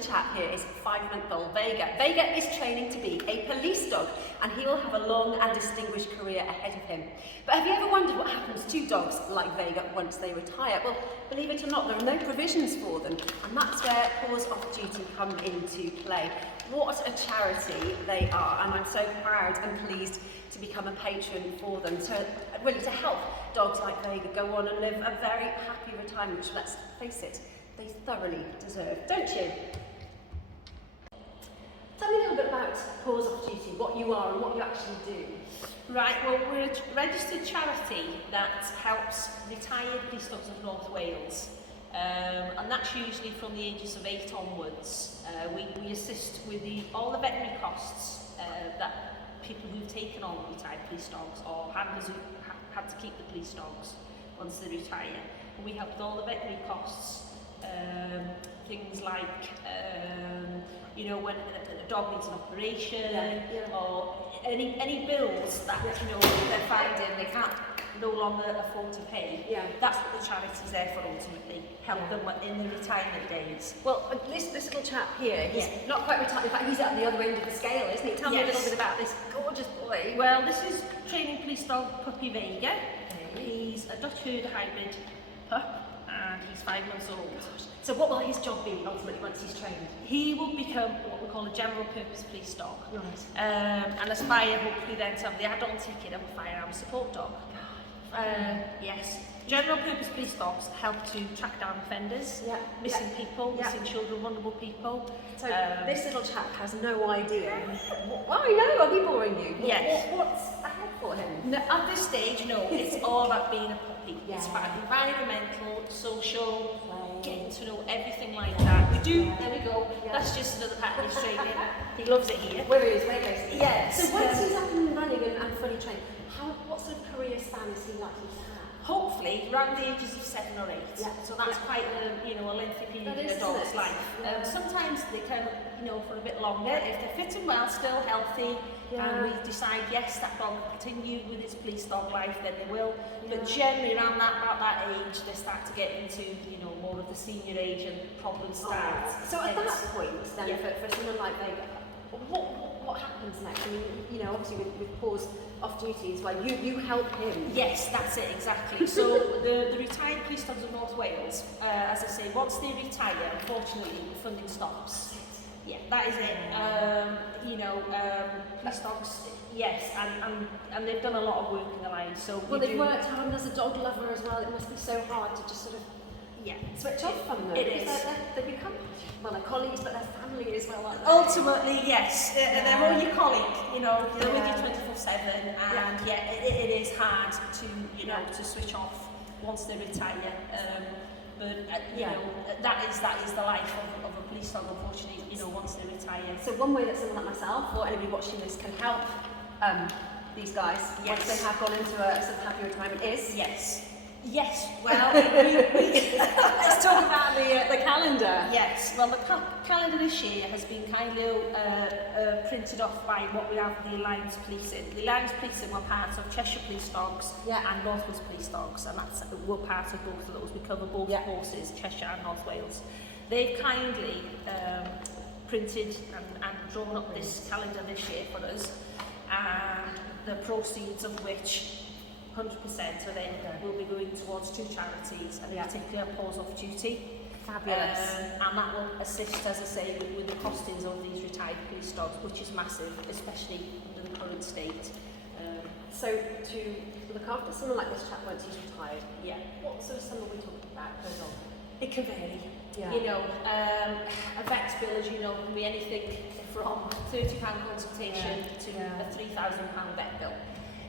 little chap here is 5-month-old Vega. Vega is training to be a police dog, and he will have a long and distinguished career ahead of him. But have you ever wondered what happens to dogs like Vega once they retire? Well, believe it or not, there are no provisions for them, and that's where Paws Off Duty come into play. What a charity they are, and I'm so proud and pleased to become a patron for them, so really to help dogs like Vega go on and live a very happy retirement, which, let's face it, they thoroughly deserve, don't you? Tell me a little bit about Paws Off Duty, what you are and what you actually do. Right, well, we're a registered charity that helps retired police dogs of North Wales, and that's usually from the ages of 8 onwards. We assist with all the veterinary costs that people who've taken on retired police dogs, or handlers who had to keep the police dogs once they retire. And we help with all the veterinary costs, things like, you know, when a dog needs an operation, or any bills that, you know, they're finding they can't no longer afford to pay. That's what the charity's there for, ultimately, help them in the retirement days. Well, this little chap here, he's not quite retired, in fact he's at the other end of the scale, isn't he? Tell me a little bit about this gorgeous boy. Well, this is training police dog puppy Vega. He's a Dutch Herder hybrid pup, and he's 5 months old. So what will his job be ultimately once he's trained? He will become what we call a general purpose police dog. Right. And aspire hopefully then to have the add-on ticket of a firearm support dog. Yes. General purpose police dogs help to track down offenders, missing people, missing children, vulnerable people. So this little chap has no idea. Well, I know, I'll be boring you. Yes. What's ahead for him? No, at this stage, no. It's all about being a puppy. It's about environmental, social, getting to know everything like that. We do, there we go. That's just another part of his training. He loves it here. Where he is, where basically. Yes. So once he's up and running and fully trained, what sort of career span is he likely to have? Hopefully around the ages of 7 or 8. So that's quite a lengthy period in a dog's life. Sometimes they can, for a bit longer if they're fit and well, still healthy, and we decide yes, that dog will continue with its police dog life, then they will. But generally around about that age, they start to get into more of the senior age and problems start. So at that point, then for someone like Vega, what happens next? I mean, obviously with Paws Off Duty as well, you help him. Yes, that's it, exactly. So the retired police dogs of North Wales, as I say, once they retire, unfortunately, the funding stops. Yeah, that is it. Police dogs, yes, and they've done a lot of work in their lives. So they've worked hard, and as a dog lover as well, it must be so hard to just sort of switch off from them. It is. They become, they're colleagues, but they're family as well, aren't they? Ultimately, yes. They're all your colleague, they're with you 24/7, and it is hard to to switch off once they retire. That is the life of a police dog, unfortunately, once they retire. So one way that someone like myself, or anybody watching this, can help these guys once they have gone into a sort of happy retirement is? Yes, well, let's talk about the calendar. Yes, well, the calendar this year has been kind of printed off by what we have the Alliance Policing. The Alliance Policing were part of Cheshire Police Dogs and North Wales Police Dogs, and we're part of both of those. We cover both forces, Cheshire and North Wales. They've kindly printed and drawn up this calendar this year for us, and the proceeds of which 100% of it will be going towards 2 charities, and in particular Paws Off Duty. Fabulous. And that will assist, as I say, with the costings of these retired police dogs, which is massive, especially under the current state. So to look after someone like this chap once he's retired, what sort of sum are we talking about per dog? It can vary. A vet's bill, as you know, can be anything from £30 consultation to a £3,000 vet bill.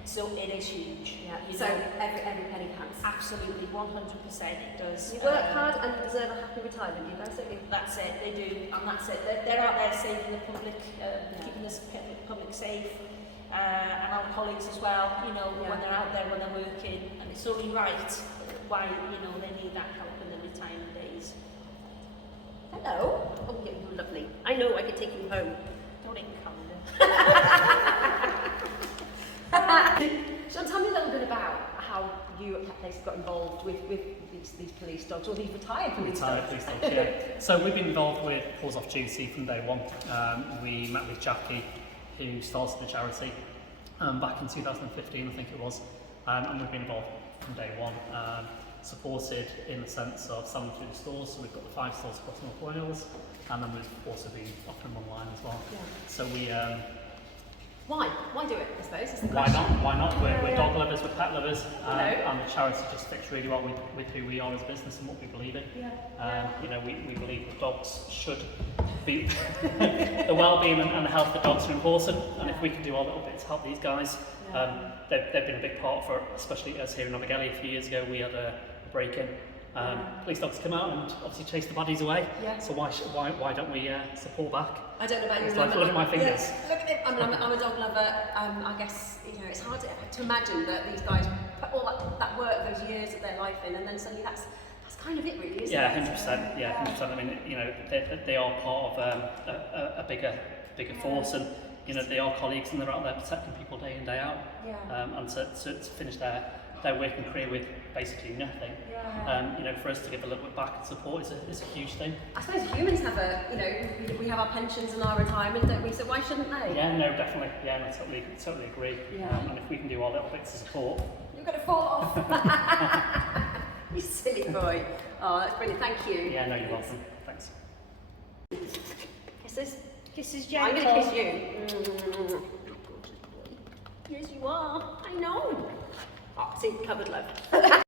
So it is huge. So every penny counts. Absolutely, 100% it does. You work hard and deserve a happy retirement, you guys, don't you? That's it, they do, and that's it. They're out there saving the public, keeping the public safe, and our colleagues as well, when they're out there, when they're working, and it's only right why, they need that help in the retirement days. Hello. Oh, yeah, you're lovely. I know I could take you home. Don't even come in. So tell me a little bit about how you at Pet Place got involved with these police dogs, or these retired police Retired dogs? police dogs, yeah. So we've been involved with Paws Off Duty from day one. We met with Jackie, who started the charity back in 2015, I think it was, and we've been involved from day one. Supported in the sense of selling through the stores, so we've got the 5 stores across North Wales, and then we've also been offering them online as well. Yeah. So we Why do it, I suppose, is the why question. not? Why not? We're dog lovers, we're pet lovers, Hello. and the charity just fits really well with who we are as a business and what we believe in. Yeah. You know, we believe that dogs should be the well-being and the health of dogs are important, and if we can do our little bit to help these guys, they've been a big part for, especially us here in Abergele. A few years ago, we had a break-in. Police dogs come out and obviously chase the baddies away. Yeah. So why don't we support back? I don't know about you. It's like, look at my fingers. Yeah, look at it. I'm a dog lover. I guess it's hard to imagine that these guys put all that work, those years of their life in, and then suddenly that's kind of it, really, isn't Yeah, it? 100%. Yeah, 100%. I mean, they are part of a bigger force, and they are colleagues, and they're out there protecting people day in, day out. Yeah. And to finish their working career with basically nothing. Yeah. For us to give a little bit back and support is a huge thing. I suppose humans have we have our pensions and our retirement, don't we? So why shouldn't they? Yeah, no, definitely. Yeah, no, totally agree. Yeah. And if we can do our little bit to support. You're going to fall off. You silly boy. Oh, that's brilliant. Thank you. Yeah, no, you're welcome. Thanks. Kisses. Kisses I'm gentle. going to kiss you. Yes, you are. I know. Oh, see, covered love.